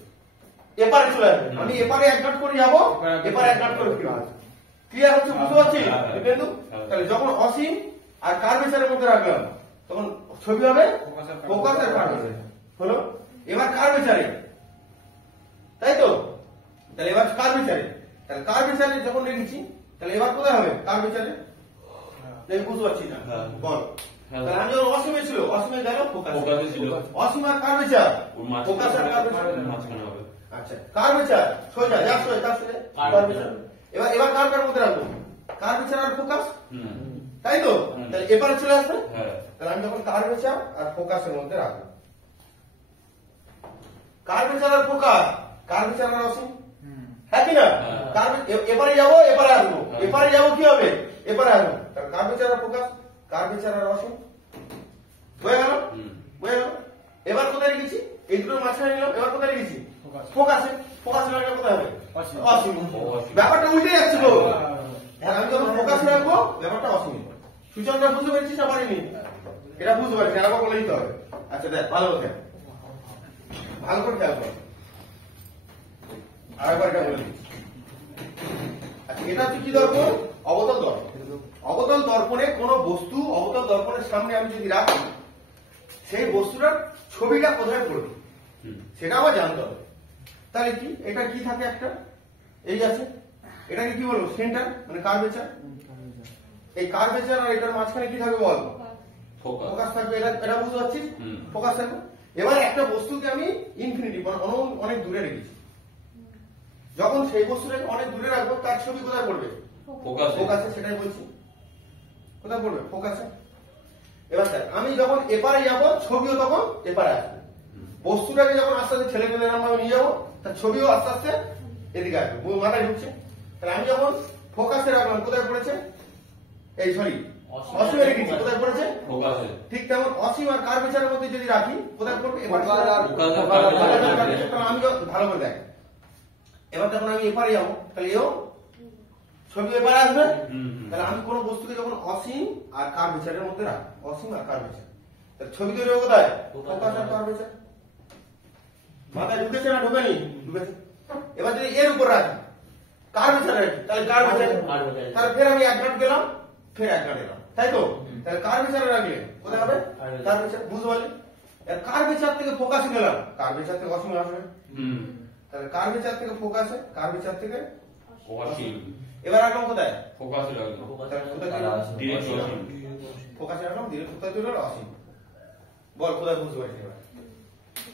এপারে চলে আসবে, আমি এপারে এক কাট করে যাবো, এপারে এক কাট করে ফিরবো। ক্লিয়ার হচ্ছে? বুঝতে পারছি কিন্তু? তাহলে যখন অসীম আর কার্ভেচারের মধ্যে রাখলাম, তখন ছবি হবে ফোকাস আর কার্ভেচার। হলো? এবার কার্ভেচারে, তাই তো? তাহলে এবার কার্ভেচারে, তাহলে কার্ভেচারে যখন রেখেছি, তাহলে এবার কোথায় হবে? কার্ভেচারে। বুঝতে পারছি না, বল। তাহলে আমি যখন অসীমে ছিল, অসীমে গেল ফোকাসে ছিল। অসীম আর কার্ভেচার, ফোকাস আর কার্ভেচার মাঝখানে হবে। আচ্ছা, কার্ভেচার সোজা, যা সোজা তার সোজা কার্ভেচার। এবার কার মধ্যে রাখবো? কার্ভেচার আর ফোকাস, তাই তো? তাহলে এবারে চলে আসবে। তাহলে আমি যখন কার্ভেচার আর ফোকাসের মধ্যে রাখবো, কার্ভেচার আর ফোকাস, কার্ভেচার আর অসীম, হ্যাঁ কি না? এবারে যাবো, এবারে আসবো, এবারে যাবো, কি হবে? এবারে আসবো। তাহলে কার্ভেচার আর ফোকাস, কার্ভেচার আর অসীম। হয়ে গেল? হয়ে গেল। এবার কোথায় রেখেছি? এই দুটোর মাঝখানে নিলাম। এবার কোথায় রেখেছি? ফোকাসে। ফোকাসে রাখলে কোথায় হবে? অসীম। ব্যাপারটা উল্টে যাচ্ছে তো। আমি যখন ফোকাসে রাখবো, ব্যাপারটা অসীম। সুচন্দ্রা বুঝতে পেরেছিস না? পারিনি? এটা বুঝতে পারছি, আরেকবার বলে দিতে হবে। আচ্ছা দেখ, ভালো করে ভালো করে খেয়াল কর, আরেকবার এটা বলে দিচ্ছি। আচ্ছা, এটা হচ্ছে কি দর্পণ? অবতল দর্পণ। অবতল দর্পণে কোনো বস্তু অবতল দর্পণের সামনে আমি যদি রাখি, সেই বস্তুটার ছবিটা কোথায় পড়বে সেটা আমার জানতে হবে। তাহলে কি এটা কি থাকে? একটা এই আছে, এটাকে কি বলবো? সেন্টার, মানে কার্ভেচার। এই কার্ভেচার আর এটার মাঝখানে কি থাকবে বল? ফোকাস থাকবে। এটা বুঝতে পারছিস? ফোকাস থাকবে। এবার একটা বস্তুকে আমি ইনফিনিটি মানে অনেক দূরে রেখেছি, যখন সেই বস্তুটাকে অনেক দূরে রাখবো তার ছবি কোথায় পড়বে? ফোকাসে। সেটাই বলছি, কোথায় পড়বে? ফোকাসে। এবার দেখ, আমি যখন এপারে যাব ছবিও তখন এপারে আসবে। বস্তুটাকে যখন আস্তে আস্তে ছেলে ফেলে আমি নিয়ে যাবো, তার ছবিও আস্তে আস্তে এদিকে আসবে, মাথায় ঢুকছে। তাহলে আমি যখন ফোকাসে রাখলাম, কোথায় পড়েছে? এই সরি অসীমে রেখেছি, কোথায় পড়েছে? ঠিক তেমন অসীম আর কার্ভেচারের মধ্যে যদি রাখি, কোথায় পড়বে? এবার আমি ভালো করে দেখ, এবার যখন আমি এপারে যাবো তাহলে এও ছবি এপারে আসবে। তাহলে আমি কোন বস্তুকে যখন অসীম আর কার্ভেচারের মধ্যে রাখি, অসীম আর কার্ভেচার, তাহলে ছবি তৈরি হবে কোথায়? ফোকাস আর কার্ভেচার। মাথায় ঢুকেছে না ঢুকেনি? ঢুকেছে। এবার যদি এর উপর রাখি, কার্ভেচার রাখি, তাহলে কার্ভেচার, তাহলে ফের আমি এক ঘাট গেলাম, ফের এক ঘাট এলাম, তাই তো? তাহলে কার্ভেচারে রাখলে কোথায় হবে? কার্ভেচার। বুঝতে পারলি? কার্ভেচার থেকে ফোকাসে গেলাম, কার্ভেচার থেকে অসীমে আসবে। তাহলে কার্ভেচার থেকে ফোকাসে, কার্ভেচার থেকে অসীম। এবার রাখলাম কোথায়? ফোকাসে রাখলাম। ফোকাসে রাখলাম, ডিরেক্ট কোথায় চলে গেল? অসীম। বল কোথায়? বুঝতে পারছি এবার।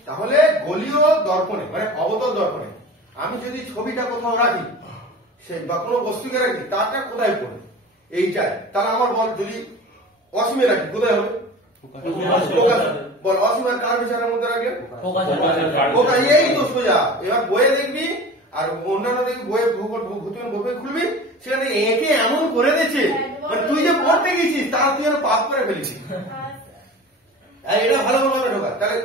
তাহলে গোলীয় দর্পণে মানে অবতল দর্পণে আমি যদি ছবিটা কোথাও রাখি, সে বা কোনো বস্তুকে রাখি, তারটা কোথায় পড়ে? এইটাই। তাহলে আমার বল, যদি অসীমে রাখি কোথায় হবে? ফোকাসে। বল অসীম আর কার্ভেচারের মধ্যে রাখলে ফোকাস। এই তো সোজা। এবার বইয়ে দেখবি আর অন্যান্য দেখবি, বইয়ে বই খুলবি, সেখানে একে এমন করে দিয়েছে মানে তুই যে পড়তে গেছিস তার তুই যেন পাপ করে ফেলেছিস। এটা ভালো ভাবে ঢোকা। তাহলে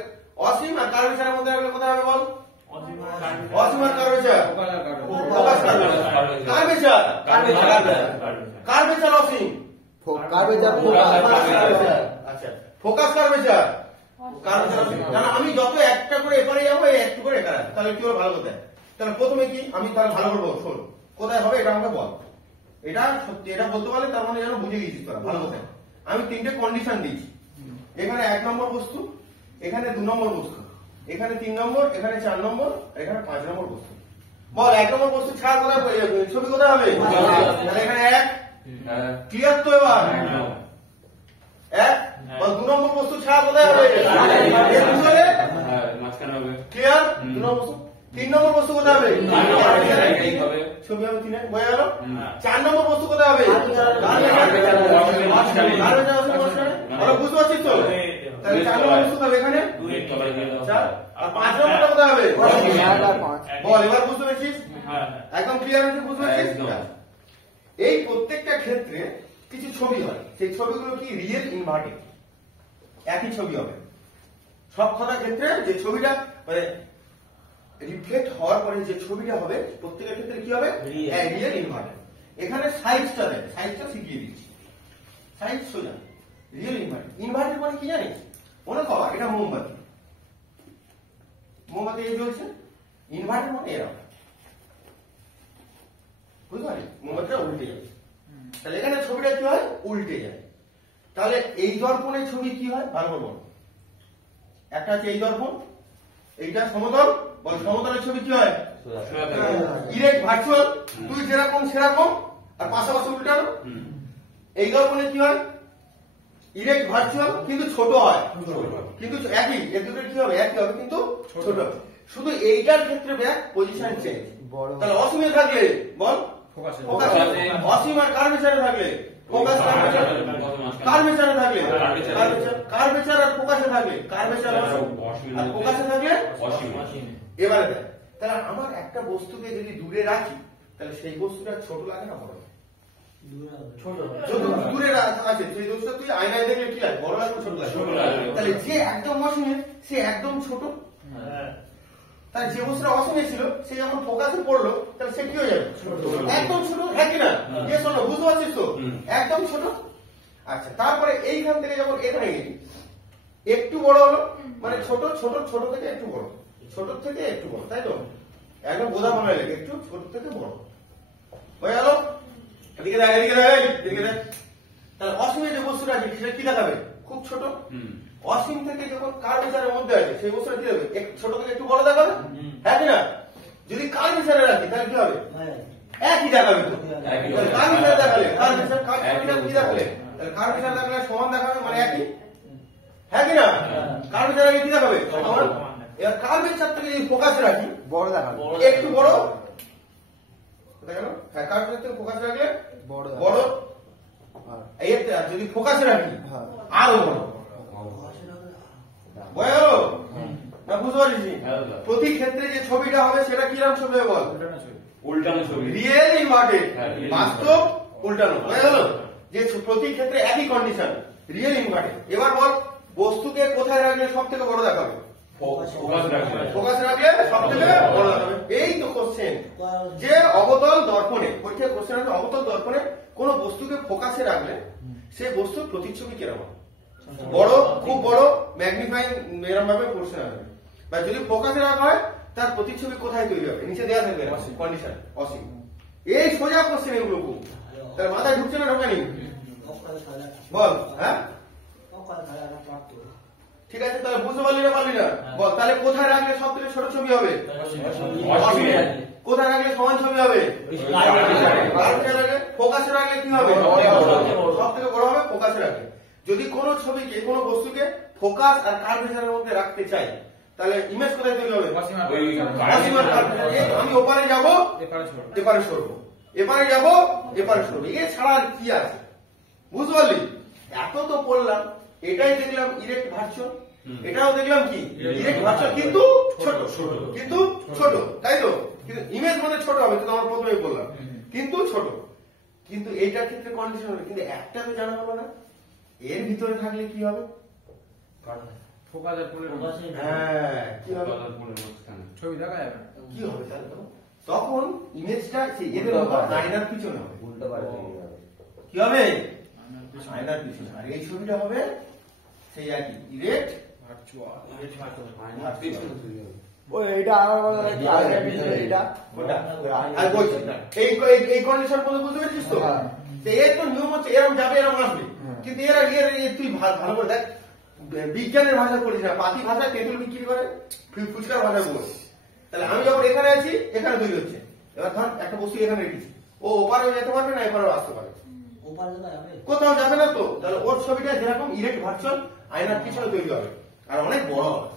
অসীম আর কার্ভেচারের মধ্যে রাখলে কোথায় হবে বল? অসীম আর কার্ভেচার, ফোকাস কার্ভেচার, কার্ভেচার অসীম, কার্ভেচার আচ্ছা ফোকাস কার্ভেচার, কার্ভেচার অসীম। কারণ আমি যত একটা করে এপারে যাবো, একটু করে এখানে, তাহলে কি হবে? ভালো কথা। তাহলে প্রথমে কি আমি তাহলে ভালো করে বল, শোন কোথায় হবে এটা আমাকে বল। এটা সত্যি, এটা বলতে পারলে তার মানে যেন বুঝে গেছিস তোরা। ভালো কথা, আমি তিনটে কন্ডিশন দিয়েছি। এখানে 1 নম্বর বস্তু, এখানে 2 নম্বর বস্তু, এখানে 3 নম্বর, এখানে 4 নম্বর, এখানে 5 নম্বর বস্তু। বল 1 নম্বর বস্তু ছাড়া কোথায় ছবি কোথায় হবে? তাহলে এখানে 1 ক্লিয়ার তো? এবার 1 বল 2 নম্বর বস্তু ছাড়া কোথায় হবে? ক্লিয়ার? 2 নম্বর বস্তু। 3 নম্বর বস্তু কোথায় হবে? ছবি হবে 3 হয়ে গেল। 4 নম্বর বস্তু কোথায় হবে? বুঝতে পারছিস তো? তাহলে 4 নম্বর বস্তু হবে এখানে, আর 5 নম্বরটা কোথায় হবে? বল এবার বুঝতে পেরেছিস? একদম ক্লিয়ার হয়েছে? বুঝতে পেরেছিস? এই প্রত্যেকটা ক্ষেত্রে কিছু ছবি হয়, সেই ছবিগুলো কি রিয়েল ইনভার্টেড, একই ছবি হবে সব কটা ক্ষেত্রে। যে ছবিটা মানে রিফ্লেক্ট হওয়ার পরে যে ছবিটা হবে প্রত্যেকের ক্ষেত্রে কি হবে? Real inverted. এখানে সাইজটা দেয়, সাইজটা শিখিয়ে দিচ্ছি। সাইজ সোজা রিয়েল ইনভার্টেড। ইনভার্টেড মানে কি জানিস? মনে কর এটা মোমবাতি, মোমবাতি এই জ্বলছে, ইনভার্টেড মানে এরকম, বুঝতে পারি? মোমবাতিটা উল্টে যাবে, তাহলে এখানে ছবিটা কি হয়? উল্টে যায়। তাহলে এই দর্পণের ছবি কি হয়? ভালো বল। একটা আছে এই দর্পণ, এইটা সমতল, বল সমতলের ছবি কি হয়? ইরেক্ট ভার্চুয়াল, তুই যেরকম সেরকম, আর পাশাপাশি উল্টানো। এই দর্পণে কি হয়? ইরেক্ট ভার্চুয়াল কিন্তু ছোট হয়, কিন্তু একই, এর দুটো কি হবে? একই হবে কিন্তু ছোট হবে। শুধু এইটার ক্ষেত্রে ব্যাক পজিশন চেঞ্জ। তাহলে অসীমে থাকলে বল ফোকাসে, অসীম আর কার্ভেচারে থাকলে ফোকাস, কার্ভেচারে থাকলে কার্ভেচার, আর ফোকাসে থাকলে কার্ভেচার, আর ফোকাসে থাকলে অসীম। এবারে দেখ, তাহলে আমার একটা বস্তুকে যদি দূরে রাখি, তাহলে সেই বস্তুটা ছোট লাগে না বড়? দূরে আছে সেই বস্তুটা তুই আয়নায় দেখলে কি লাগে? বড় লাগে, ছোট লাগে? তাহলে যে একদম অসীমে সে একদম ছোট, তাহলে যে বস্তুটা অসীমে ছিল সে যখন ফোকাসে পড়লো তাহলে সে কি হয়ে যাবে? একদম ছোট, একই না? শোনো বুঝতে পারছিস তো? একদম ছোট। আচ্ছা, তারপরে এইখান থেকে যখন এখানে গেলি একটু বড় হলো, মানে ছোট ছোট ছোট থেকে একটু বড়, ছোট থেকে একটু বড়, তাই তো? একদম বোঝা মনে লাগে, একটু ছোট থেকে বড় হয়ে গেল। এদিকে দেখ, এদিকে দেখ, এদিকে দেখ। তাহলে অসীমের যে বস্তুটা আছে সেটা কি দেখাবে? খুব ছোট। অসীম থেকে যখন কার্ভেচারের মধ্যে আছে সেই বস্তুটা কি হবে? ছোট থেকে একটু বড় দেখাবে, হ্যাঁ কি না? যদি কার্ভেচারে রাখি তাহলে কি হবে? একই দেখাবে তো। কার্ভেচার দেখালে কার্ভেচার কি দেখালে? তাহলে কার্ভেচার দেখালে সমান দেখাবে, মানে একই, হ্যাঁ কি না? কার্ভেচার আগে কি দেখাবে? সমান। এবার কার্ভেচার থেকে যদি ফোকাসে রাখি বড় দেখাবে, একটু বড় দেখালো। হ্যাঁ, কার্ভেচার থেকে ফোকাসে রাখলে বড় বড়, হ্যাঁ এর যদি ফোকাসে রাখি হ্যাঁ আরো বড়। বোঝা গেল না? বুঝতে পারছিস? প্রতি ক্ষেত্রে যে ছবিটা হবে সেটা কিরকম ছবি হবে বল? উল্টানো ছবি। রিয়েল ইনভার্টেড, হ্যাঁ, real বাস্তব উল্টানো। বোঝা গেল? যে প্রতি ক্ষেত্রে একই কন্ডিশন, রিয়েল ইনভার্টেড। এবার বল, বস্তুকে কোথায় রাখলে সব থেকে বড় দেখাবে? ফোকাস রাখবে। ফোকাসে রাখলে সব থেকে বড় দেখাবে। এই তো কোশ্চেন, যে অবতল দর্পণে, পরীক্ষায় কোশ্চেন আছে অবতল দর্পণে কোন বস্তুকে ফোকাসে রাখলে সেই বস্তুর প্রতিচ্ছবি কিরকম? বড়, খুব বড়, ম্যাগনিফাইং, এরকম ভাবে প্রশ্ন আসবে। বা যদি ফোকাসে রাখা হয় তার প্রতিচ্ছবি কোথায় তৈরি হবে? নিচে দেওয়া থাকবে কন্ডিশন, অসীম। এই সোজা কোশ্চেন এগুলো খুব, তার মাথায় ঢুকছে না ঢোকানি? বল, হ্যাঁ ঠিক আছে, তাহলে বুঝতে পারলি না পারলি না? বল, তাহলে কোথায় রাখলে সব থেকে ছোট ছবি হবে? অসীমে। কোথায় রাখলে সমান ছবি হবে? ফোকাসে রাখলে কি হবে? সব থেকে বড় হবে ফোকাসে রাখলে। যদি কোনো ছবিকে, কোনো বস্তুকে ফোকাস আর কার্ভেচারের মধ্যে রাখতে চাই তাহলে ইমেজ কোথায় তৈরি হবে? অসীমের কার্ভেচার। আমি ওপারে যাব, এপারে সরবো, এপারে যাব, এপারে সরবো, এছাড়া আর কি আছে? বুঝতে পারলি? এত তো পড়লাম, এটাই দেখলাম ইরেক্ট ভার্চুয়াল, এটাও দেখলাম কি ইরেক্ট ভার্চুয়াল, কিন্তু ছোট, কিন্তু ছোট, তাই তো? কিন্তু ইমেজ মানে ছোট হবে, তো আমার প্রথমেই বললাম, কিন্তু ছোট। কিন্তু এইটার ক্ষেত্রে কন্ডিশন হবে, কিন্তু একটা তো জানা হলো না এর ভিতরে থাকলে কি হবে? হ্যাঁ, কি হবে? ছবি দেখা যাবে না। কি হবে তাহলে? তখন ইমেজটা এদের উপর আয়নার পিছনে হবে, উল্টো পাল্টা কি হবে? আয়নার পিছনে। আর এই ছবিটা হবে সেই একই ইরেক্ট ভার্চুয়াল। ওই এটা আমার কথা নাকি আগে পিছনে এটা ওটা। আর বলছি এই কন্ডিশন বলে বুঝতে পেরেছিস তো? হ্যাঁ। যে এর তো নিয়ম হচ্ছে এরকম যাবে, এরকম আসবে, কিন্তু এরা তুই ভালো করে দেখ, বিজ্ঞানের ভাষা পড়িস না, পাতি ভাষা তেঁতুল বিক্রি করে, ফুচকার ভাষা বল। তাহলে আমি যখন এখানে আছি, এখানে তৈরি হচ্ছে, এবার ধর একটা বস্তু এখানে রেখেছি, ও ওপারেও যেতে পারবে না, এপারেও আসতে পারে, কোথাও যাবে না তো। তাহলে ওর ছবিটা যেরকম ইরেক্ট ভার্চুয়াল আয়নার পিছনে তৈরি হবে আর অনেক বড় হবে।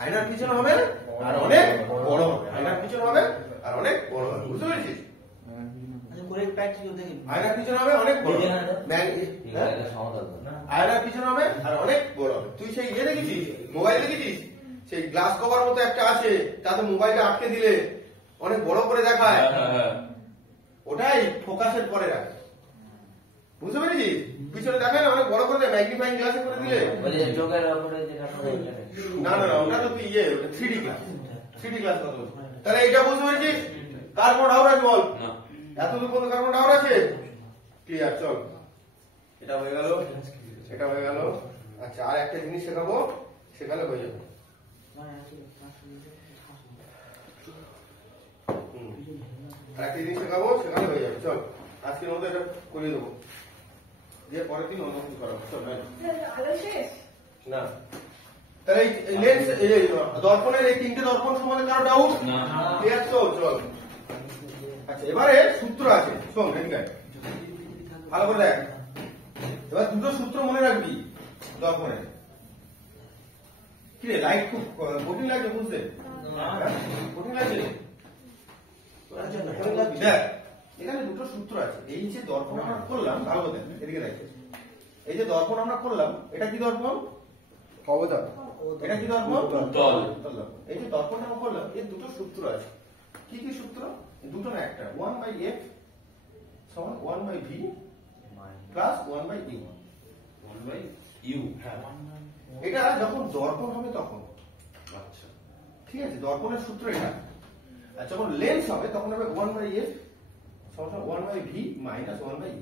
আয়নার পিছনে হবে আর অনেক বড় হবে, আয়নার পিছনে হবে আর অনেক বড় হবে। বুঝতে পেরেছিস? আয়নার পিছনে হবে অনেক বড়, আয়নার পিছনে হবে আর অনেক বড় হবে। তুই সেই ইয়ে দেখেছিস, মোবাইল দেখেছিস, সেই গ্লাস কভার মতো একটা আছে, তাতে মোবাইলটা আটকে দিলে অনেক বড় করে দেখায়, ওটাই ফোকাসের পরে রাখে। বুঝতে পেরেছিস? পিছনে দেখায় না অনেক বড় করে দেয়, ম্যাগনিফাইং গ্লাসে করে দিলে। না না না, ওটা তো তুই ইয়ে 3D ক্লাস, 3D ক্লাস কথা বলছিস। তাহলে এটা বুঝতে পেরেছিস? কার্বন ডাউর আছে বল? এতদূর পর্যন্ত কার্বন ডাউর আছে? ক্লিয়ার, চল। এটা হয়ে গেল, এটা হয়ে গেল। আচ্ছা, আর একটা জিনিস শেখাবো, শেখালে হয়ে যাবে। আর একটা জিনিস শেখাবো, শেখালে হয়ে যাবে। চল, আজকের মতো এটা করিয়ে দেবো, দিয়ে পরের দিন অন্য কিছু করাবো। চল, আলো শেষ? না, তাহলে এই লেন্স, দর্পণের এই তিনটে দর্পণ সম্বন্ধে কারো ডাউট? ক্লিয়ার তো? চল। আচ্ছা, এবারে সূত্র আছে, শোন, দেখ ভালো করে দেখ। এবার দুটো সূত্র মনে রাখবি দর্পণের। কি রে, লাইট খুব কঠিন লাগছে বুঝতে? কঠিন লাগছে? দেখ, এখানে দুটো সূত্র আছে। এই যে দর্পণ আমরা করলাম, ভালো করে দেখ, এদিকে দেখ, এই যে দর্পণ আমরা করলাম, এটা কি দর্পণ? অবতল। এটা কি দর্পণ? উত্তল। এই যে দর্পণটা আমরা করলাম, এর দুটো সূত্র আছে। কি কি সূত্র? দুটো না একটা, 1/f সমান 1/v প্লাস 1/u। 1/u। হ্যাঁ, এটা যখন দর্পণ হবে তখন, আচ্ছা, ঠিক আছে, দর্পণের সূত্র এটা। আর যখন লেন্স হবে তখন হবে 1/f সমান 1/v মাইনাস 1/u।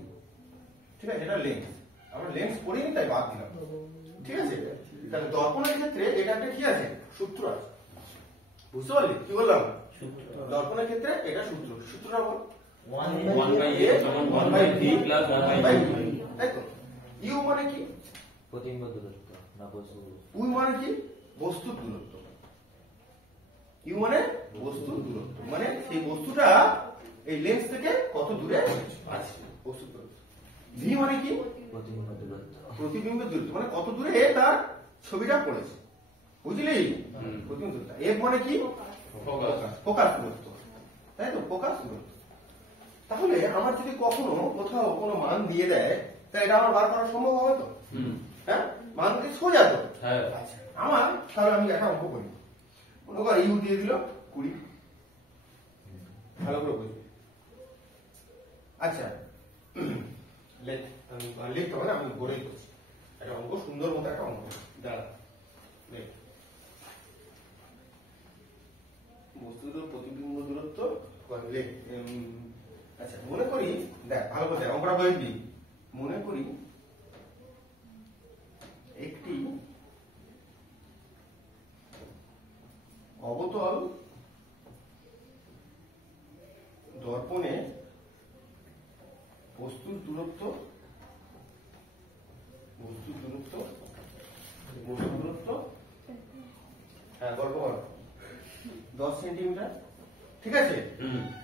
ঠিক আছে, এটা লেন্স। আমরা লেন্স পড়িনি তাই বাদ দিলাম, ঠিক আছে? তাহলে দর্পণের ক্ষেত্রে এটা একটা কি আছে, সূত্র আছে, বুঝতে পারলি কি বললাম? দর্পণের ক্ষেত্রে এটা সূত্র, সূত্রটা বল। 1/a সমান 1/v প্লাস 1/v। তাই তো? ইউ মানে কি? প্রতিবিম্ব দূরত্ব না বস্তু ইউ মানে কি? বস্তুর দূরত্ব। ইউ মানে বস্তুর দূরত্ব, মানে সেই বস্তুটা এই লেন্স থেকে কত দূরে আছে, বস্তুর দূরত্ব। ভি মানে কি? প্রতিবিম্ব দূরত্ব প্রতিবিম্বের দূরত্ব, মানে কত দূরে তার ছবিটা পড়েছে, বুঝলি? প্রতিবিম্ব দূরত্ব। এফ মানে কি? ফোকাস। ফোকাস দূরত্ব, তাই তো? ফোকাস দূরত্ব। তাহলে আমার যদি কখনো কোথাও কোনো মান দিয়ে দেয়, তাহলে এটা আমার বার করা সম্ভব হবে তো? হ্যাঁ, মান যদি সোজা তো। হ্যাঁ। আচ্ছা, আমার তাহলে আমি একটা অঙ্ক করি। মনে কর ইউ দিয়ে দিল 20, ভালো করে বুঝবি। আচ্ছা, আমি লিখতে হবে না, আমি বলেই করছি একটা অঙ্ক, সুন্দর মতো একটা অঙ্ক। দাঁড়া, বস্তুর প্রতিবিম্ব দূরত্ব লেখ। আচ্ছা, মনে করি, দেখ ভালো করে অঙ্কটা বলবি। মনে করি একটি অবতল দর্পণে বস্তুর দূরত্ব হ্যাঁ গল্প বল 10 সেন্টিমিটার, ঠিক আছে?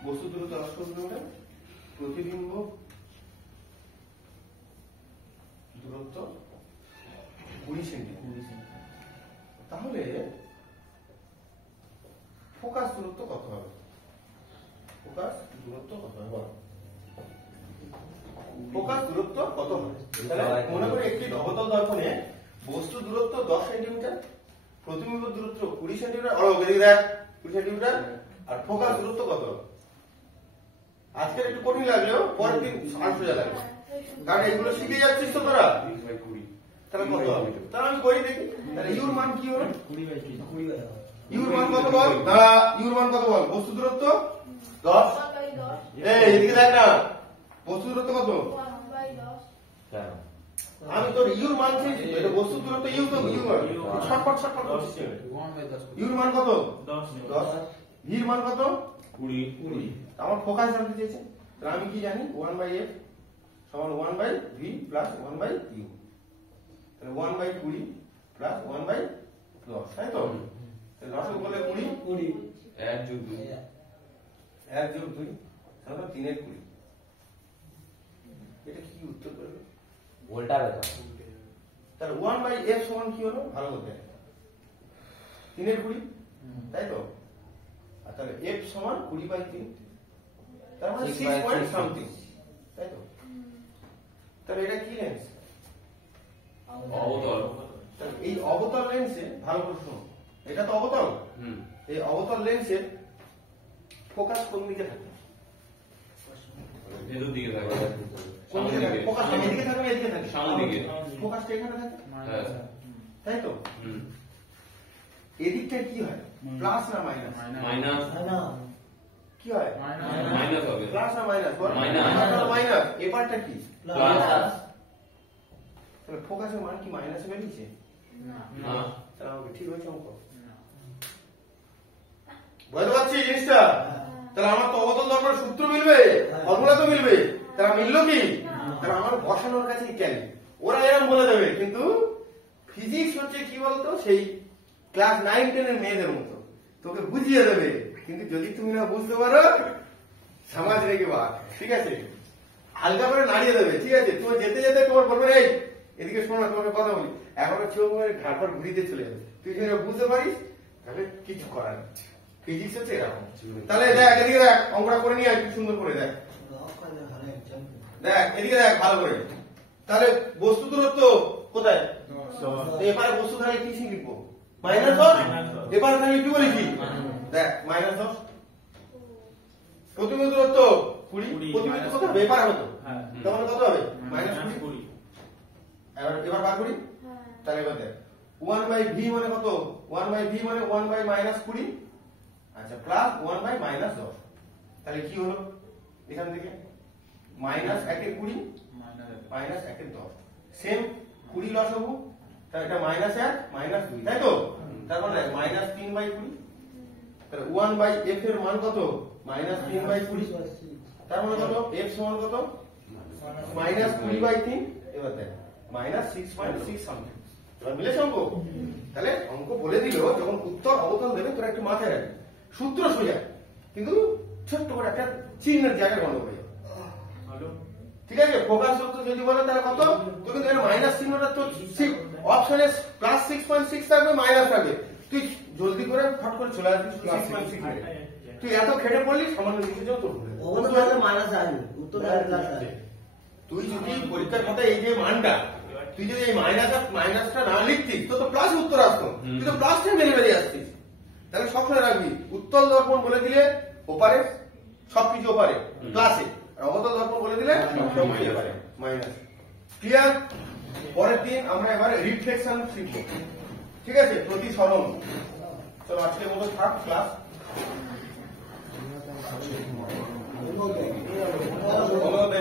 বস্তুর দূরত্ব 10 সেন্টিমিটার, প্রতিবিম্ব দূরত্ব 20 সেন্টিমিটার। তাহলে ফোকাস দূরত্ব কত হবে? ফোকাস দূরত্ব কত হবে বল? ফোকাস দূরত্ব কত হবে? তাহলে মনে করি একটি অবতল দর্পণে বস্তু দূরত্ব 10 সেন্টিমিটার, প্রতিবিম্ব দূরত্ব 20 সেন্টিমিটার, দেখ 20 সেন্টিমিটার, আর ফোকাস দূরত্ব কত? আজকে একটু কঠিন লাগলেও পরের দিন সোজা লাগবে, কারণ এগুলো শিখে যাচ্ছিস তো তোরা। 20/20। তাহলে কত হবে? তাহলে আমি করি দেখি। তাহলে ইউর মান কি হলো? 20/20 ইউর মান কত বল? না, ইউর মান কত বল? বস্তু দূরত্ব 10। 1/10 এই এদিকে দেখ না, বস্তু দূরত্ব কত? 1/10 কেন আমি তোর ইউর মান চেয়েছি, এটা বস্তু দূরত্ব ইউ তো ইউ মান। ছটফট করছিস। 1/10 ইউর মান কত? 10। ভির মান কত? 20। আমার ফোকাস জানতে চেয়েছে, তাহলে আমি কি জানি? 1/f সমান 1/v প্লাস 1/u। তাহলে 1/20 প্লাস 1/10, তাই তো? তাহলে 10 বলে 20, 1 যোগ 2। 1 যোগ 2 তাহলে 3 এর 20। এটা কি উত্তর করবে? উল্টাবে তো তাহলে 1/f সমান কি হলো? ভালো করতে 3 এর 20, তাই তো? আর তাহলে f সমান 20/3, তার মানে 6 পয়েন্ট সামথিং, তাই তো? তাহলে এটা কি লেন্স? অবতল। তাহলে এই অবতল লেন্সে ভালো করে শোনো, এটা তো অবতল। এই অবতল লেন্সের ফোকাস কোন দিকে থাকে? এদিকে দিকে থাকে। কোন দিকে থাকে? ফোকাস এদিকে থাকে না এদিকে থাকে? সামনের দিকে। ফোকাসটা এখানে থাকে, হ্যাঁ। তাই তো? এদিকটা কি হয়? প্লাস না মাইনাস? মাইনাস। কি হয়? মাইনাস হবে। প্লাস না মাইনাস? মাইনাস। মাইনাস। এবারটা কি? প্লাস। তাহলে ফোকাসের মান কি মাইনাসে বেরিয়েছে? না। তাহলে আমাকে ঠিক হয়েছে অঙ্ক। বুঝতে পারছিস জিনিসটা? তাহলে আমার তো অবতল দর্পণের সূত্র মিলবে, ফর্মুলা তো মিলবে, তাহলে মিললো কি? তাহলে আমার বসানোর কাছে কেন? ওরা এরকম বলে দেবে, কিন্তু ফিজিক্স হচ্ছে কি বলতো, সেই ক্লাস 9-10 এর মেয়েদের মতো তোকে বুঝিয়ে দেবে, কিন্তু যদি তুমি না বুঝতে পারো সমাজ রেখে বাদ, ঠিক আছে? হালকা করে নাড়িয়ে দেবে, ঠিক আছে? তুমি যেতে যেতে তোমার বলবে এই এদিকে শোনো, তোমাকে কথা বলি, এখন চোখ মেরে ঘাটপাট ঘুরিতে চলে যাবে। তুই যদি বুঝতে পারিস তাহলে কিছু করার নেই। ফিজিক্স হচ্ছে এরকম। তাহলে দেখ এদিকে দেখ, অঙ্কটা করে নিয়ে একটু সুন্দর করে দেখ। দেখ এদিকে দেখ ভালো করে। তাহলে বস্তু দূরত্ব কোথায়? এবারে বস্তু তাহলে কি লিখবো? -10। এবারে তাহলে কি বলেছি? দেখ -10। প্রতিবিম্ব দূরত্ব 20। প্রতিবিম্ব কত হবে? এবারে হতো, তখন কত হবে? -20। এবার বার করি। তাহলে এবার দেখ 1/v মানে কত? 1/v মানে 1/-20। আচ্ছা, প্লাস 1/-10। তাহলে কি হলো এখান থেকে? -1 এর 20 -1 এর 10। সেম 20 লসাগু, তাহলে এটা -1 -2, তাই তো? তার মানে -3/20, তাহলে 1/f এর মান কত? -3/20, তার মানে কত? f সমান কত? -20/3, এবার দেখ -6.6 সামথিং। এবার মিলেছে অঙ্ক? তাহলে অঙ্ক বলে দিল, যখন উত্তর অবতল দেবে তোরা একটু মাথায় রাখবি, সূত্র সোজা, কিন্তু ছোট্ট করে একটা চিহ্নের জায়গায় গন্ডগোল হয়ে যাবে। ঠিক আছে? ফোকাস সূত্র যদি বলে তাহলে কত? তো কিন্তু এখানে মাইনাস চিহ্নটা তো অপশনে +6.6 থাকবে, মাইনাস থাকবে, তুই জলদি করে ফট করে চলে আসবি 6.6 এ। তুই এত খেটে পড়লি সামান্য কিছুর জন্য তোর ভুল হলো। তুই যদি পরীক্ষার খাতায় এই যে মানটা, তুই যদি এই মাইনাসটা না লিখতিস তো প্লাস উত্তর আসতো, তুই তো প্লাসটা মেরে বেরিয়ে আসছিস। তাহলে সবসময় রাখবি উত্তল দর্পণ বলে দিলে ওপারে সবকিছু ওপারে প্লাসে, আর অবতল দর্পণ বলে দিলে সবকিছু ওপারে মাইনাস। ক্লিয়ার? পরের দিন আমরা এবারে রিফ্লেকশন শিখব। ঠিক আছে? প্রতিসরণ। চলো আজকের মতো থাক ক্লাস। ধন্যবাদ।